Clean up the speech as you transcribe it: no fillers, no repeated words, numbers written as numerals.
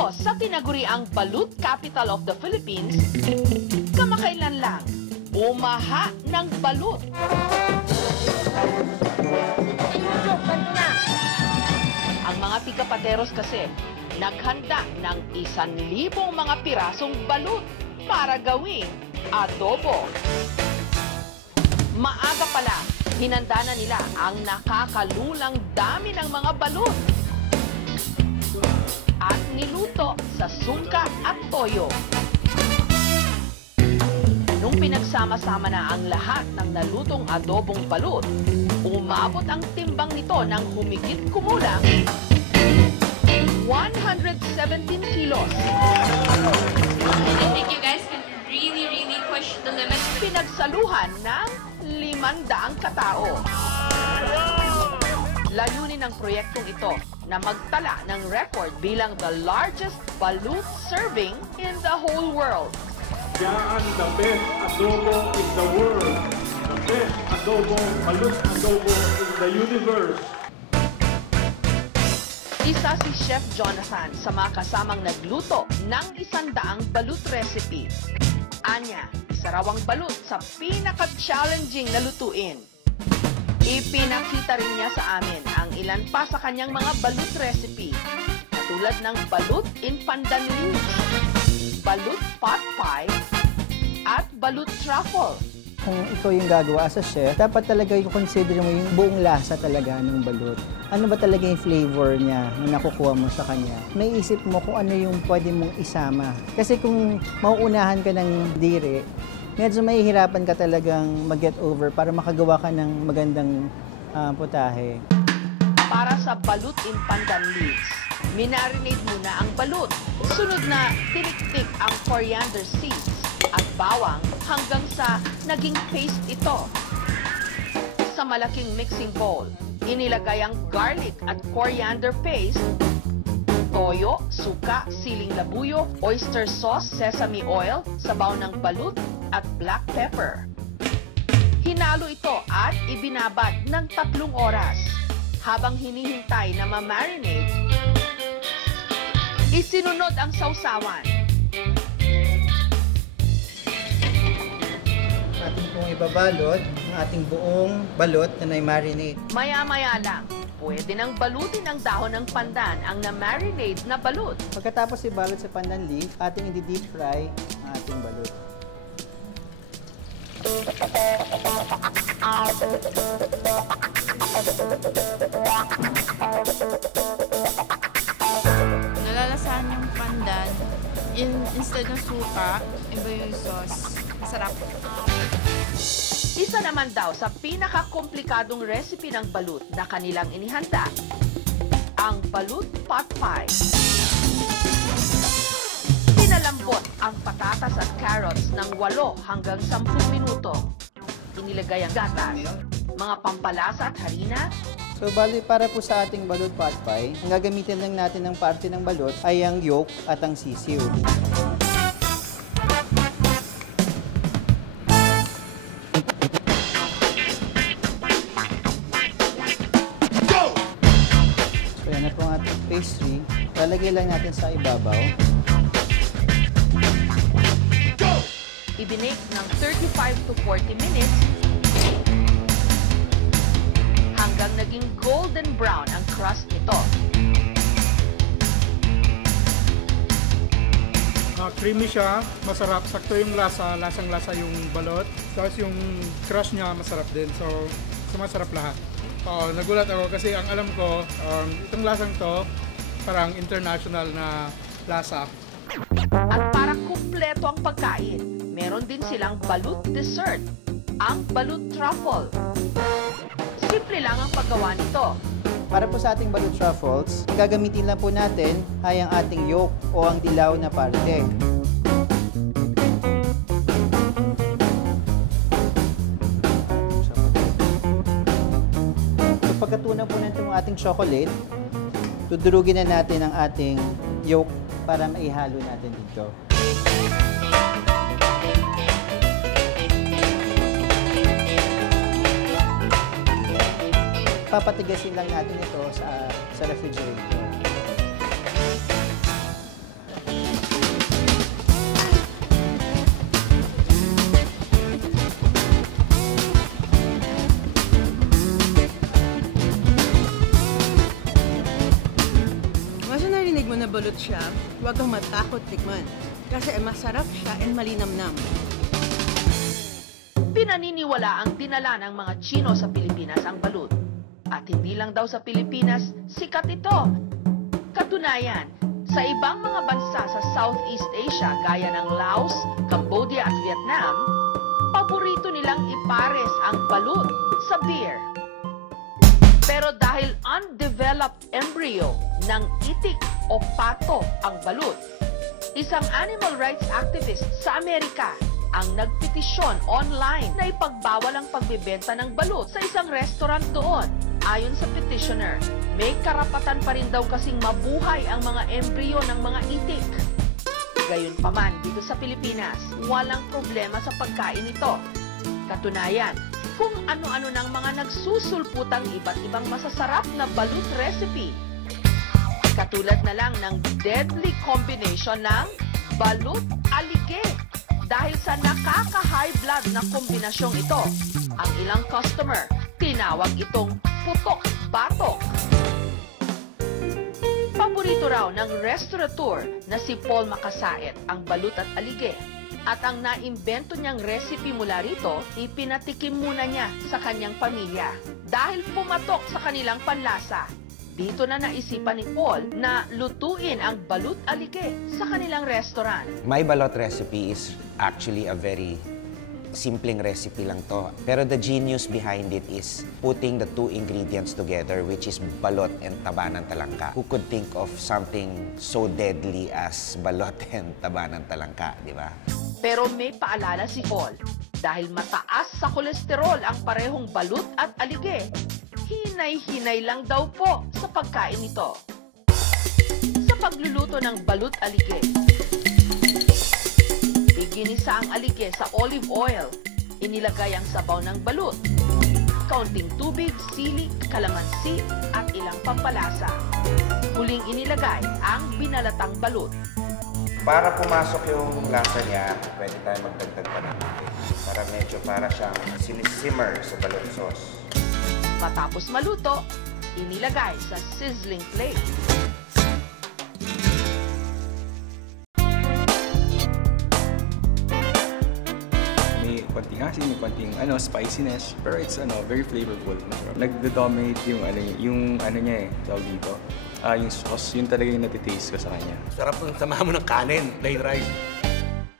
Dito sa tinaguriang balut capital of the Philippines, kamakailan lang, bumaha ng balut. Ang mga tigapateros kasi, naghanda ng 1,000 mga pirasong balut para gawing adobo. Maaga pa lang, hinanda na nila ang nakakalulang dami ng mga balut at niluto sa sungka at toyo. Nung pinagsama-sama na ang lahat ng nalutong adobong balut, umabot ang timbang nito ng humigit kumulang 117 kilos. I think you guys can really push the limits. Pinagsaluhan ng 500 katao. Layunin ng proyektong ito na magtala ng record bilang the largest balut serving in the whole world. Yan the best adobo in the world. The best adobo, balut adobo in the universe. Isa si Chef Jonathan sa mga kasamang nagluto ng 100 balut recipe. Anya, isa raw ang balut sa pinaka-challenging na lutuin. Ipinakita rin niya sa amin ang ilan pa sa kanyang mga balut recipe, katulad ng balut in pandan leaves, balut pot pie, at balut truffle. Kung ikaw yung gagawa as a chef, dapat talaga i-consider mo yung buong lasa talaga ng balut. Ano ba talaga yung flavor niya na nakukuha mo sa kanya? May isip mo kung ano yung pwede mong isama. Kasi kung mauunahan ka ng diri, medyo mahihirapan ka talagang mag-get over para makagawa ka ng magandang putahe. Para sa balut in pandan leaves, minarinate muna ang balut. Sunod na tiniktik ang coriander seeds at bawang hanggang sa naging paste ito. Sa malaking mixing bowl, inilagay ang garlic at coriander paste, toyo, suka, siling labuyo, oyster sauce, sesame oil, sabaw ng balut, at black pepper. Hinalo ito at ibinabad ng 3 oras. Habang hinihintay na ma-marinate, isinunod ang sausawan. Ating pong ibabalot ang ating buong balot na na-marinate. Maya-maya lang, pwede nang balutin ng dahon ng pandan ang na-marinate na balut. Pagkatapos ibalot sa pandan leaf, ating i-deep fry ang ating balut. Nalalasahan yung pandan, instead ng suka, iba yung sauce. Masarap. Isa naman daw sa pinakakomplikadong recipe ng balut na kanilang inihanda, ang balut pot pie. Pinalambot ang patatas at carrots ng 8 hanggang 10 minuto. Inilagay ang gatas, mga pampalasa at harina. So, bali, para po sa ating balut pot pie, ang gagamitin lang natin ng parte ng balot ay ang yolk at ang sisiw. So, yan na po ang ating pastry. Lalagay lang natin sa ibabaw. Ibinake ng 35 to 40 minutes hanggang naging golden brown ang crust nito. Creamy siya, masarap, sakto yung lasa, lasang-lasa yung balot. Tapos yung crush niya masarap din, so masarap lahat. Nagulat ako kasi ang alam ko, itong lasang to, parang international na lasa. At para kumpleto ang pagkain, meron din silang balut dessert, ang balut truffle. Simple lang ang paggawa nito. Para po sa ating balut truffles, ang gagamitin lang po natin ay ang ating yolk o ang dilaw na parte. So, pagkatunan po natin ang ating chocolate, tudurugin na natin ang ating yolk para maihalo natin dito. Papatigasin lang natin ito sa refrigerator. Once na narinig mo na balut siya, huwag kang matakot tikman. Kasi masarap siya and malinamnam. Pinaniniwala ang dinala ng mga Chino sa Pilipinas ang balut. At hindi lang daw sa Pilipinas, sikat ito. Katunayan, sa ibang mga bansa sa Southeast Asia gaya ng Laos, Cambodia at Vietnam, paborito nilang ipares ang balut sa beer. Pero dahil undeveloped embryo ng itik o pato ang balut, isang animal rights activist sa Amerika ang nagpetisyon online na ipagbawal ang pagbebenta ng balut sa isang restaurant doon. Ayon sa petitioner, may karapatan pa rin daw kasing mabuhay ang mga embryo ng mga itik. Gayunpaman, dito sa Pilipinas, walang problema sa pagkain ito. Katunayan, kung ano-ano ng mga nagsusulputang iba't ibang masasarap na balut recipe. Katulad na lang ng deadly combination ng balut-alige. Dahil sa nakaka-high blood na kombinasyong ito, ang ilang customer tinawag itong putok-batok. Paborito raw ng restaurateur na si Paul Makasaet ang balut at alige. At ang naimbento niyang recipe mula rito, ipinatikim muna niya sa kanyang pamilya. Dahil pumatok sa kanilang panlasa, dito na naisipan ni Paul na lutuin ang balut-alige sa kanilang restaurant. My balot recipe is actually a very simpleng recipe lang to. Pero the genius behind it is putting the two ingredients together, which is balot and taba ng talangka. Who could think of something so deadly as balot and taba ng talangka, di ba? Pero may paalala si Paul, dahil mataas sa kolesterol ang parehong balut at alige, hinay-hinay lang daw po sa pagkain nito. Sa pagluluto ng balut-alige, iginisa ang alige sa olive oil, inilagay ang sabaw ng balut, kaunting tubig, sili, kalamansi at ilang pampalasa. Huling inilagay ang binalatang balut. Para pumasok yung lasa niya, pwede tayo magdagdag pa ng para medyo para siyang sinisimmer sa balot sauce. Matapos maluto, inilagay sa sizzling plate. May konting asin, may konting spiciness, pero it's very flavorful. Nagdo-dominate yung ano niya tawag dito. Yung sauce, yun talaga yung natitaste ko sa kanya. Sarap ng samahan mo ng kanin, plain rice.